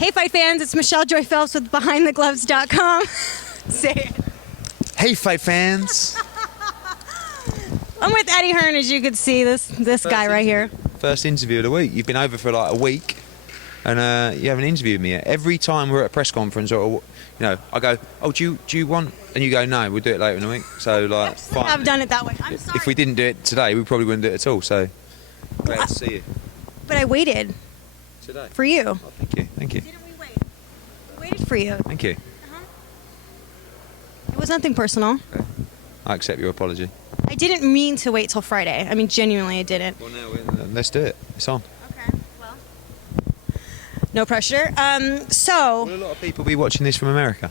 Hey, fight fans, it's Michelle Joy Phelps with BehindTheGloves.com. Say it. Hey, fight fans. I'm with Eddie Hearn, as you can see, this guy right here. First interview of the week. You've been over for like a week, and you haven't interviewed me yet. Every time we're at a press conference, or I go, "Oh, do you want?" And you go, "No, we'll do it later in the week." So like, fine. I've done it that way. I'm sorry. If we didn't do it today, we probably wouldn't do it at all. So glad to see you. But I waited Today. for you. Oh, thank you. Thank you. Didn't we wait? We waited for you. Thank you. It was nothing personal. Okay. I accept your apology. I didn't mean to wait till Friday. I mean, genuinely, I didn't. Well, now let's do it. It's on. Okay. Well, no pressure. So. Will a lot of people be watching this from America?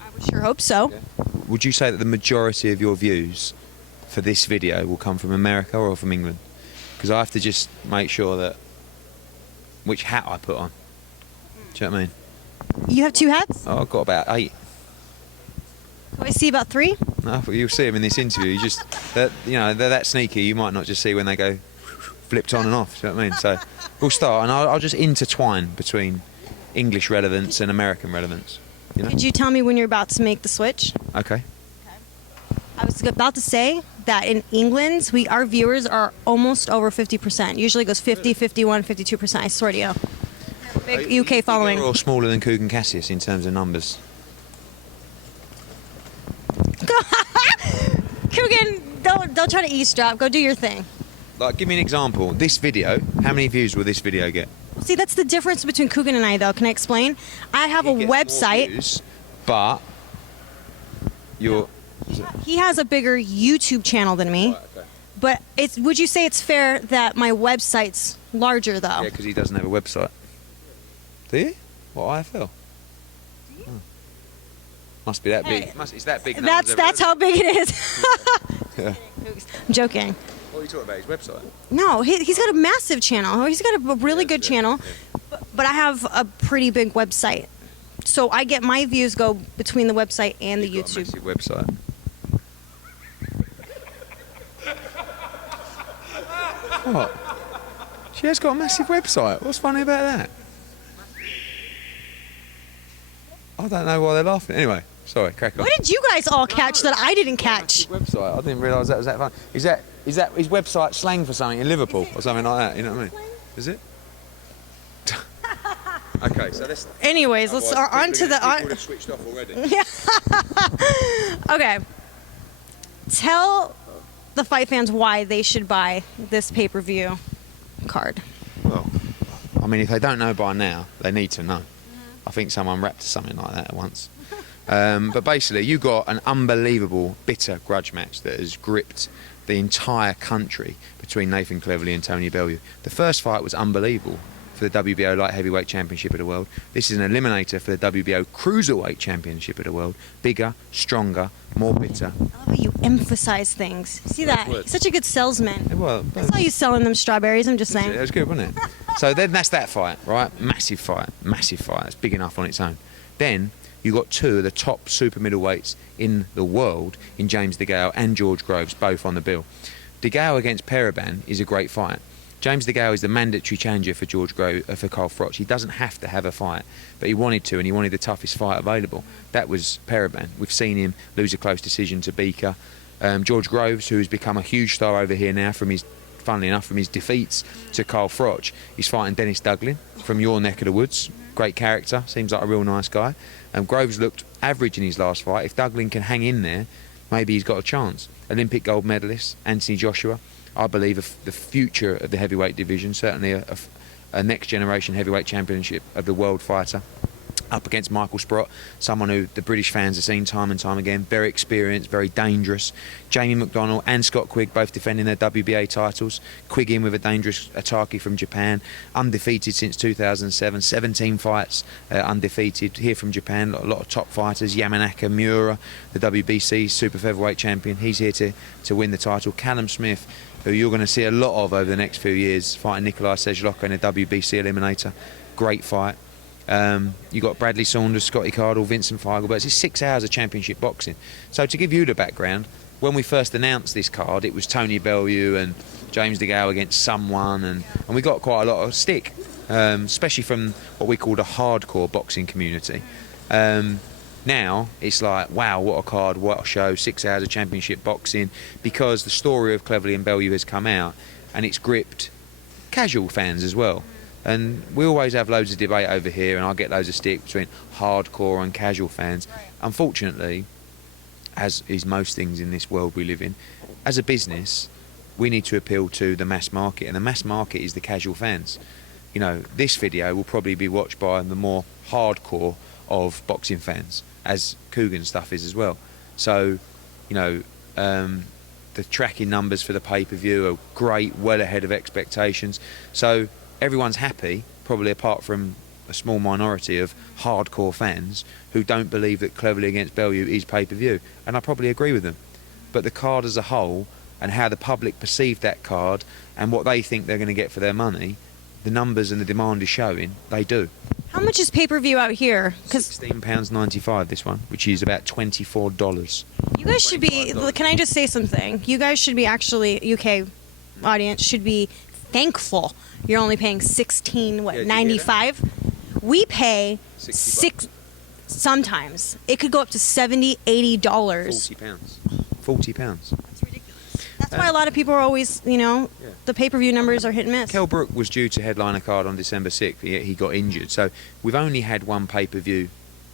I would sure hope so. Okay. Would you say that the majority of your views for this video will come from America or from England? Because I have to just make sure that which hat I put on. Do you know what I mean? You have two hats? Oh, I've got about 8. Do I see about 3? No, but you'll see them in this interview. They're that sneaky. You might not just see when they go flipped on and off. Do you know what I mean? So we'll start, and I'll just intertwine between English relevance and American relevance. You know? Could you tell me when you're about to make the switch? Okay. I was about to say that in England, our viewers are almost over 50%. Usually it goes 50, 51, 52%. I swear to you. Big UK following. Bigger or smaller than Kugan Cassius in terms of numbers? Kugan, don't try to eavesdrop. Go do your thing. Like, give me an example. This video, how many views will this video get? See, that's the difference between Kugan and I, though. Can I explain? I have a website. More views, but you're... He has a bigger YouTube channel than me. Right, okay. But would you say it's fair that my website's larger, though? Yeah, because he doesn't have a website. Do you? What, IFL? Oh. Must be that big. Hey, It's that big. That's how big it is. Yeah. I'm joking. What are you talking about? His website? No, he's got a massive channel. He's got a really good channel. Yeah. But I have a pretty big website. So I get my views go between the website and the You've got a YouTube. massive website. What? She has got a massive website. What's funny about that? I don't know why they're laughing. Anyway, sorry, crack on. What did you guys all catch that I didn't catch? Website. I didn't realise that was that fun. Is that his website slang for something in Liverpool or something like that? You know what I mean? Is it? Okay, so let's. Anyways, let's on to the. People have switched off already. Okay. Tell the fight fans why they should buy this pay-per-view card. Well, I mean, if they don't know by now, they need to know. I think someone rapped something like that once. But basically, you got an unbelievable, bitter grudge match that has gripped the entire country between Nathan Cleverly and Tony Bellew. The first fight was unbelievable for the WBO Light Heavyweight Championship of the World. This is an eliminator for the WBO Cruiserweight Championship of the World. Bigger, stronger, more bitter. I love how you emphasize things. See that? He's such a good salesman. Well, I saw you selling them strawberries, I'm just saying. it was good, wasn't it? So then that's that fight, right? Massive fight. It's big enough on its own. Then you got 2 of the top super middleweights in the world in James DeGale and George Groves, both on the bill. DeGale against Periban is a great fight. James DeGale is the mandatory challenger for for Carl Froch. He doesn't have to have a fight, but he wanted to, and he wanted the toughest fight available. That was Periban. We've seen him lose a close decision to Beaker. George Groves, who has become a huge star over here now funnily enough, from his defeats to Carl Froch. He's fighting Dennis Duglin from your neck of the woods. Great character, seems like a real nice guy. Groves looked average in his last fight. If Duglin can hang in there, maybe he's got a chance. Olympic gold medalist, Anthony Joshua. I believe the future of the heavyweight division, certainly a next generation heavyweight championship of the world fighter. Up against Michael Sprott, someone who the British fans have seen time and time again, very experienced, very dangerous. Jamie McDonnell and Scott Quigg both defending their WBA titles. Quigg in with a dangerous Ataki from Japan, undefeated since 2007, 17 fights undefeated here from Japan. A lot of top fighters, Yamanaka, Miura, the WBC super featherweight champion, he's here to win the title. Callum Smith, who you're going to see a lot of over the next few years, fighting Nikolai Sejloko in a WBC eliminator. Great fight. You got Bradley Saunders, Scotty Cardle, Vincent Feigl, but it's 6 hours of championship boxing. So to give you the background, when we first announced this card, it was Tony Bellew and James DeGale against someone, and we got quite a lot of stick. especially from what we call the hardcore boxing community. Now it's like, wow, what a card, what a show, 6 hours of championship boxing, because the story of Cleverly and Bellew has come out and it's gripped casual fans as well. And we always have loads of debate over here, and I get loads of stick between hardcore and casual fans. Unfortunately, as is most things in this world we live in, as a business, we need to appeal to the mass market, and the mass market is the casual fans. You know, this video will probably be watched by the more hardcore of boxing fans, as Kugan stuff is as well. So, you know, the tracking numbers for the pay-per-view are great, well ahead of expectations. So everyone's happy, probably apart from a small minority of hardcore fans who don't believe that Cleverly against Bellew is pay-per-view. And I probably agree with them. But the card as a whole, and how the public perceive that card and what they think they're going to get for their money, the numbers and the demand is showing they do. How much is pay-per-view out here? £16.95 this one, which is about $24. You guys should be, can I just say something? You guys should be actually, UK audience should be thankful you're only paying $16.95. We pay $6, sometimes. It could go up to $70, $80. £40. That's ridiculous. That's why a lot of people are always, you know, the pay-per-view numbers are hit and miss. Kell Brook was due to headline a card on December 6th, he got injured. So we've only had one pay-per-view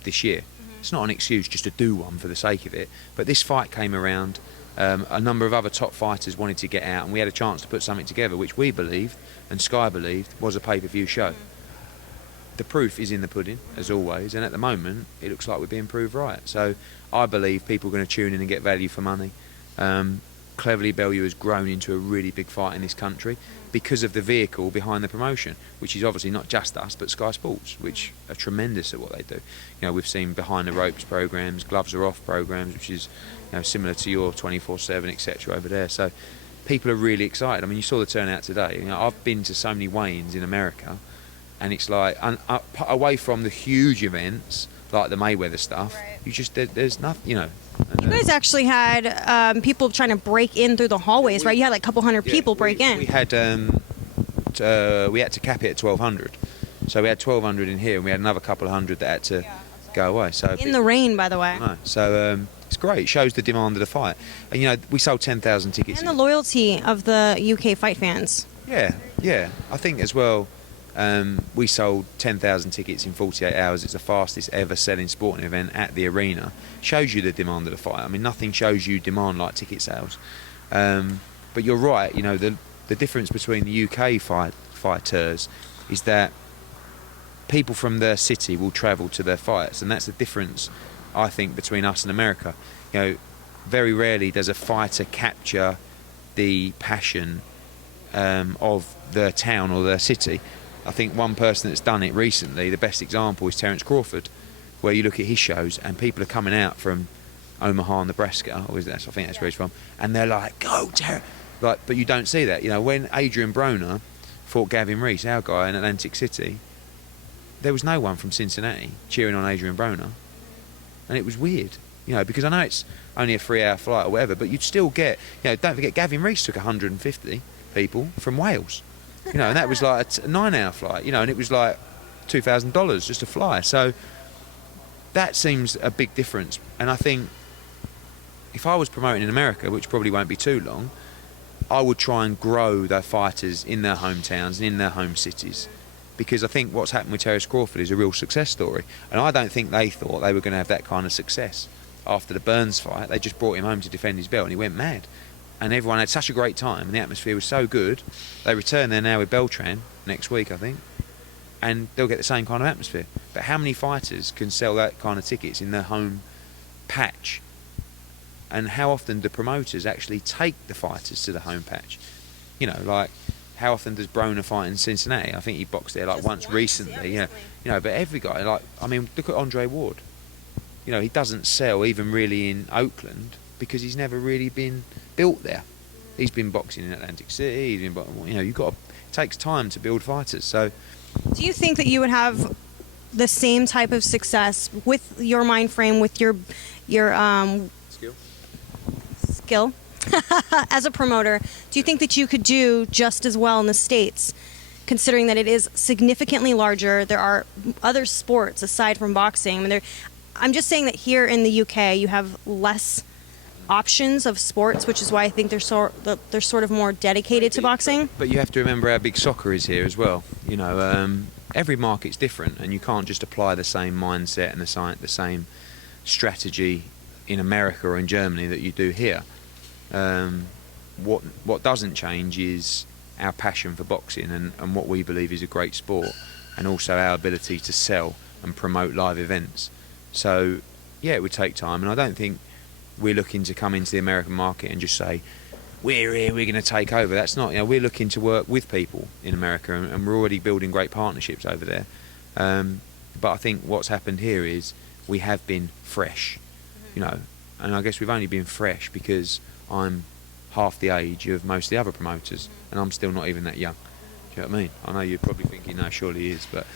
this year. It's not an excuse just to do one for the sake of it. But this fight came around. A number of other top fighters wanted to get out, and we had a chance to put something together, which we believed, and Sky believed, was a pay-per-view show. The proof is in the pudding, as always, and at the moment, it looks like we're being proved right. So I believe people are going to tune in and get value for money. Cleverly Bellew has grown into a really big fight in this country because of the vehicle behind the promotion, which is obviously not just us, but Sky Sports, which are tremendous at what they do. You know, we've seen behind the ropes programs, gloves are off programs, which is, you know, similar to your 24/7, etc. over there. So people are really excited. I mean, you saw the turnout today. You know, I've been to so many weigh-ins in America, and it's like, away from the huge events like the Mayweather stuff, you just there's nothing, you know. You guys actually had people trying to break in through the hallways, right? You had like a couple hundred people break in. We had we had to cap it at 1,200, so we had 1,200 in here, and we had another couple of hundred that had to go away. So in the rain, by the way. No, so it's great. It shows the demand of the fight, and you know, we sold 10,000 tickets. And the loyalty of the UK fight fans. Yeah, I think as well. We sold 10,000 tickets in 48 hours. It's the fastest ever selling sporting event at the arena. Shows you the demand of the fight. I mean, nothing shows you demand like ticket sales. But you're right, you know, the difference between the UK fighters is that people from their city will travel to their fights, and that's the difference, I think, between us and America. You know, very rarely does a fighter capture the passion of their town or their city. I think one person that's done it recently, the best example is Terence Crawford, where you look at his shows and people are coming out from Omaha, Nebraska, or I think that's where he's from, and they're like, "Go, Terence!" Like, but you don't see that. You know, when Adrian Broner fought Gavin Reese, our guy in Atlantic City, there was no one from Cincinnati cheering on Adrian Broner, and it was weird. You know, because I know it's only a 3-hour flight or whatever, but you'd still get. You know, don't forget, Gavin Reese took 150 people from Wales. You know, and that was like a 9-hour flight, you know, and it was like $2,000 just to fly. So that seems a big difference. And I think if I was promoting in America, which probably won't be too long, I would try and grow their fighters in their hometowns and in their home cities. Because I think what's happened with Terence Crawford is a real success story. And I don't think they thought they were going to have that kind of success after the Burns fight. They just brought him home to defend his belt and he went mad. And everyone had such a great time, and the atmosphere was so good. They return there now with Beltran next week, I think, and they'll get the same kind of atmosphere. But how many fighters can sell that kind of tickets in their home patch? And how often do promoters actually take the fighters to the home patch? You know, like, how often does Broner fight in Cincinnati? I think he boxed there like once recently. Yeah, you know, but every guy, like, I mean, look at Andre Ward. You know, he doesn't sell even really in Oakland because he's never really been built there. He's been boxing in Atlantic City. He's been, you know, it takes time to build fighters. So, do you think that you would have the same type of success with your mind frame, with your skill as a promoter? Do you think that you could do just as well in the States considering that it is significantly larger. There are other sports aside from boxing. I mean, I'm just saying that here in the UK, you have less options of sports, which is why I think they're sort of more dedicated to boxing. But you have to remember how big soccer is here as well. You know, every market's different, and you can't just apply the same mindset and the same strategy in America or in Germany that you do here. What doesn't change is our passion for boxing and what we believe is a great sport, and also our ability to sell and promote live events. So yeah, it would take time, and I don't think we're looking to come into the American market and just say, we're here, we're going to take over. That's not, you know, we're looking to work with people in America, and we're already building great partnerships over there. But I think what's happened here is we have been fresh, you know, and I guess we've only been fresh because I'm half the age of most of the other promoters, and I'm still not even that young. Do you know what I mean? I know you're probably thinking, no, surely he is, but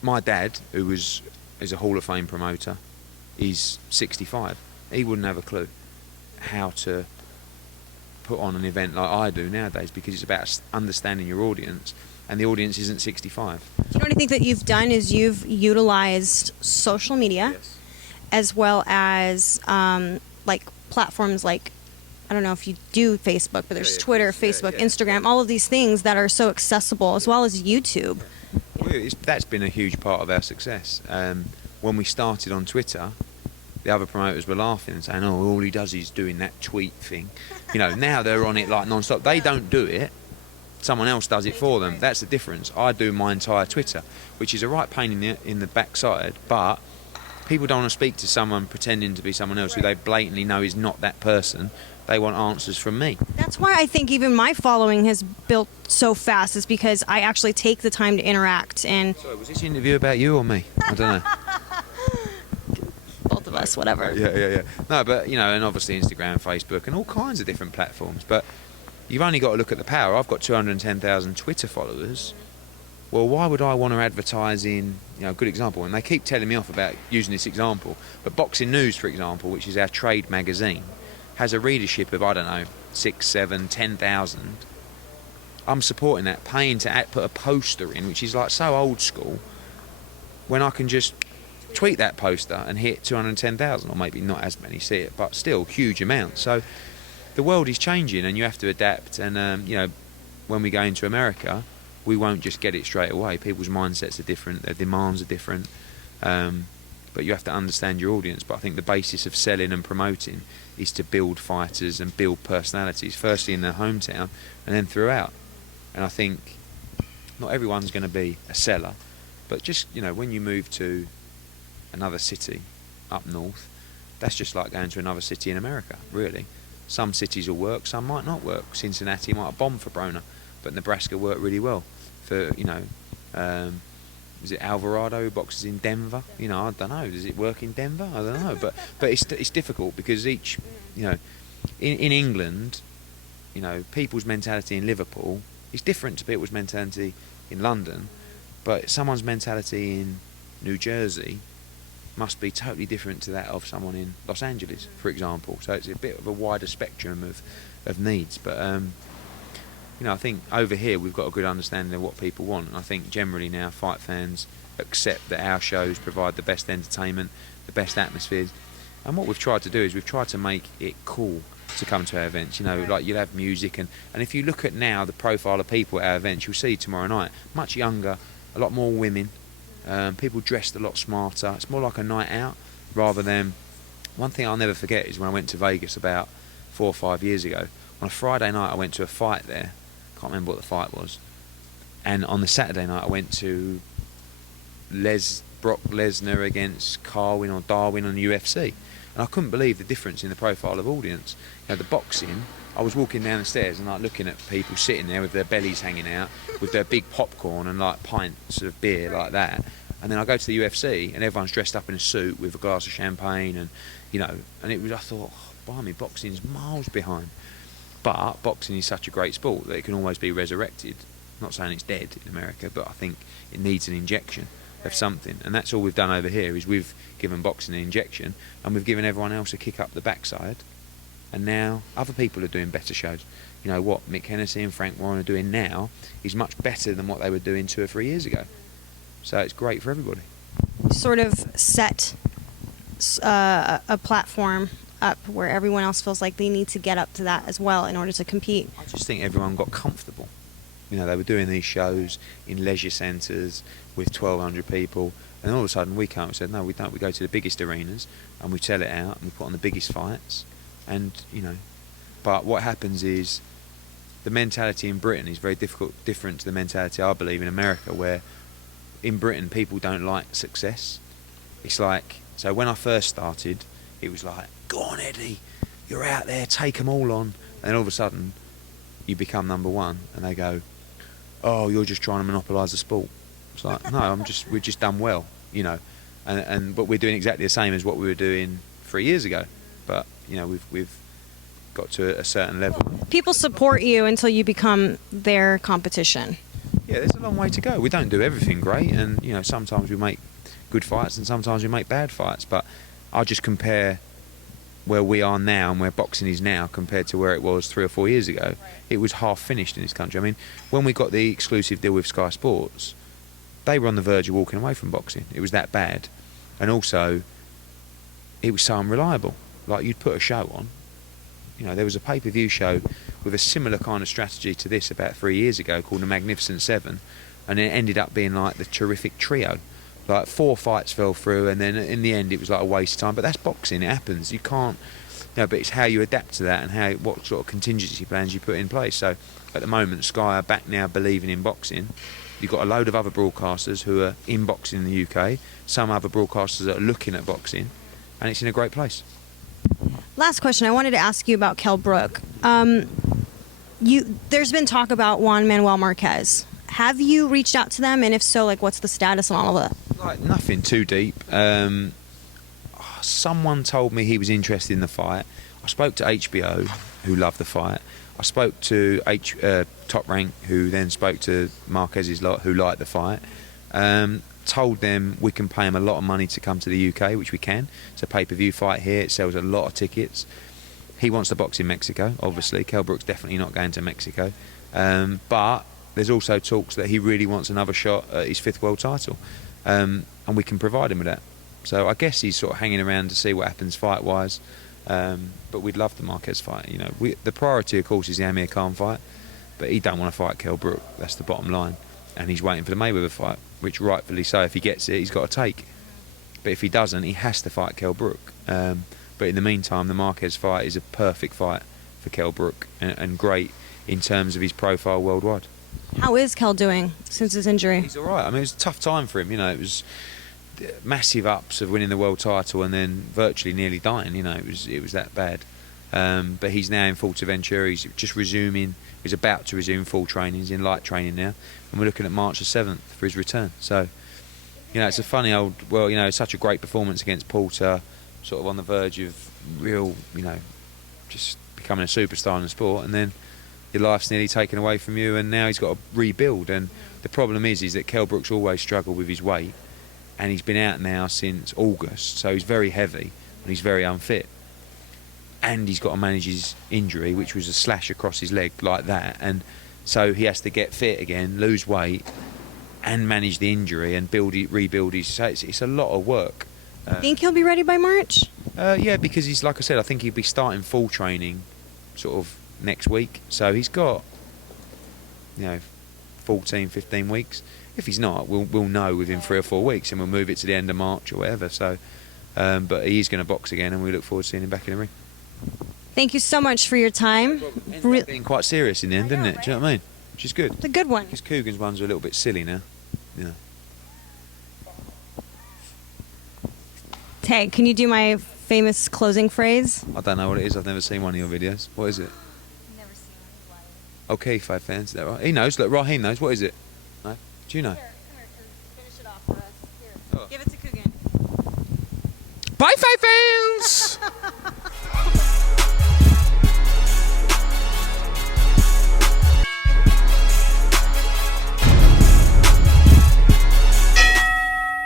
my dad, who is a Hall of Fame promoter, is 65. He wouldn't have a clue how to put on an event like I do nowadays, because it's about understanding your audience, and the audience isn't 65. Do you know what I think that you've done is you've utilized social media, Yes. as well as like platforms like, I don't know if you do Facebook, but there's Twitter, Facebook, Instagram, all of these things that are so accessible, as well as YouTube. Well, that's been a huge part of our success. When we started on Twitter, the other promoters were laughing and saying, oh, all he does is doing that tweet thing. You know, now they're on it like non-stop. They don't do it. Someone else does it for them. That's the difference. I do my entire Twitter, which is a right pain in the backside, but people don't want to speak to someone pretending to be someone else who they blatantly know is not that person. They want answers from me. That's why I think even my following has built so fast, is because I actually take the time to interact. And Sorry, was this interview about you or me? I don't know. both of us, whatever. Yeah. No, but, you know, and obviously Instagram, Facebook, and all kinds of different platforms. But you've only got to look at the power. I've got 210,000 Twitter followers. Well, why would I want to advertise in, you know, a good example, and they keep telling me off about using this example, but Boxing News, for example, which is our trade magazine, has a readership of, I don't know, 6, 7, 10,000. I'm supporting that, paying to put a poster in, which is like so old school, when I can just tweet that poster and hit 210,000, or maybe not as many see it, but still huge amounts. So the world is changing, and you have to adapt. And you know, when we go into America, we won't just get it straight away. People's mindsets are different, their demands are different, but you have to understand your audience. But I think the basis of selling and promoting is to build fighters and build personalities, firstly in their hometown and then throughout. And I think not everyone's going to be a seller, but just, you know, when you move to another city up north, that's just like going to another city in America, really. Some cities will work, some might not work. Cincinnati might have bombed for Broner, but Nebraska worked really well for, you know, is it Alvarado who boxes in Denver? You know, I don't know. Does it work in Denver? I don't know. But it's difficult, because each, you know, in England, you know, people's mentality in Liverpool is different to people's mentality in London, but someone's mentality in New Jersey must be totally different to that of someone in Los Angeles, for example. So it's a bit of a wider spectrum of needs. But you know, I think over here we've got a good understanding of what people want, and I think generally now fight fans accept that our shows provide the best entertainment, the best atmospheres. And what we've tried to do is we've tried to make it cool to come to our events. You know, like you'll have music, and if you look at now the profile of people at our events, you'll see tomorrow night, much younger, a lot more women, people dressed a lot smarter. It's more like a night out rather than... One thing I'll never forget is when I went to Vegas about 4 or 5 years ago. On a Friday night I went to a fight there, can't remember what the fight was, and on the Saturday night I went to Brock Lesnar against Carwin or Darwin on the UFC, and I couldn't believe the difference in the profile of audience. You know, the boxing, I was walking down the stairs and like looking at people sitting there with their bellies hanging out, with their big popcorn and like pints of beer like that, and then I go to the UFC and everyone's dressed up in a suit with a glass of champagne, and you know, and it was, I thought, oh, blimey, boxing's miles behind. But boxing is such a great sport that it can always be resurrected. I'm not saying it's dead in America, but I think it needs an injection of something, and that's all we've done over here. Is we've given boxing an injection, and we've given everyone else a kick up the backside, and now other people are doing better shows. you know, what Mick Hennessy and Frank Warren are doing now is much better than what they were doing 2 or 3 years ago. So it's great for everybody. Sort of set a platform up where everyone else feels like they need to get up to that as well in order to compete. I just think everyone got comfortable. You know, they were doing these shows in leisure centres with 1,200 people, and all of a sudden we came and said, no, we don't. We go to the biggest arenas and we sell it out and we put on the biggest fights. And, you know, but what happens is the mentality in Britain is very different to the mentality, I believe, in America, where in Britain people don't like success. It's like, so when I first started, it was like, go on, Eddie, you're out there, take them all on. And then all of a sudden, you become number one, and they go, oh, you're just trying to monopolise the sport. It's like, no, we've just done well, you know, but we're doing exactly the same as what we were doing 3 years ago. But you know, we've got to a certain level. People support you until you become their competition. Yeah, there's a long way to go. We don't do everything great, and you know, sometimes we make good fights and sometimes we make bad fights. But I just compare where we are now and where boxing is now compared to where it was 3 or 4 years ago. Right. It was half finished in this country. I mean, when we got the exclusive deal with Sky Sports, they were on the verge of walking away from boxing. It was that bad. And also, it was so unreliable. Like, you'd put a show on. You know, there was a pay-per-view show with a similar kind of strategy to this about 3 years ago called the Magnificent Seven, and it ended up being like the Terrific Trio. Like 4 fights fell through, and then in the end it was like a waste of time. But that's boxing; it happens. You can't, you know. But it's how you adapt to that and what sort of contingency plans you put in place. So, at the moment, Sky are back now believing in boxing. You've got a load of other broadcasters who are in boxing in the UK. Some other broadcasters that are looking at boxing, and it's in a great place. Last question. I wanted to ask you about Kell Brook. There's been talk about Juan Manuel Marquez. Have you reached out to them, and if so, like, what's the status on all of that? Like, nothing too deep. Someone told me he was interested in the fight. I spoke to HBO, who loved the fight. I spoke to Top Rank, who then spoke to Marquez's lot, who liked the fight. Told them we can pay him a lot of money to come to the UK, which we can. It's a pay-per-view fight here. It sells a lot of tickets. He wants to box in Mexico, obviously. Kell Brook's definitely not going to Mexico. But there's also talks that he really wants another shot at his 5th world title. And we can provide him with that. So I guess he's sort of hanging around to see what happens fight-wise. But we'd love the Marquez fight. You know, the priority, of course, is the Amir Khan fight. But he don't want to fight Kell Brook. That's the bottom line. And he's waiting for the Mayweather fight, which rightfully so. If he gets it, he's got to take. But if he doesn't, he has to fight Kell Brook. But in the meantime, the Marquez fight is a perfect fight for Kell Brook and great in terms of his profile worldwide. How is Kell doing since his injury? He's all right. I mean, it was a tough time for him. You know, it was massive ups of winning the world title and then virtually nearly dying. You know, it was that bad. But he's now in Fuerteventura. He's just resuming. He's about to resume full training. He's in light training now, and we're looking at March the 7th for his return. So, you know, it's a funny old. Well, you know, such a great performance against Porter, sort of on the verge of real, you know, just becoming a superstar in the sport, and then your life's nearly taken away from you, and now he's got to rebuild. And the problem is that Kell Brook's always struggled with his weight, and he's been out now since August, so he's very heavy and he's very unfit. And he's got to manage his injury, which was a slash across his leg like that, and so he has to get fit again, lose weight, and manage the injury and rebuild his. So it's a lot of work. Think he'll be ready by March? Yeah, because he's, like I said, I think he'll be starting full training, sort of next week. So he's got, you know, 14, 15 weeks. If he's not, we'll know within 3 or 4 weeks, and we'll move it to the end of March or whatever. So, but he is going to box again, and we look forward to seeing him back in the ring. Thank you so much for your time. Ended up being quite serious in the end, didn't it? Do you know what I mean? Which is good. It's a good one. Because Kugan's ones are a little bit silly now. Yeah. Hey, can you do my famous closing phrase? I don't know what it is. I've never seen one of your videos. What is it? Never seen one. Okay, 5 fans. Is that right? He knows. Look, Raheem knows. What is it? No? Do you know? Here, come here, finish it off for us. Here. Oh. Give it to Kugan. Bye, 5 fans!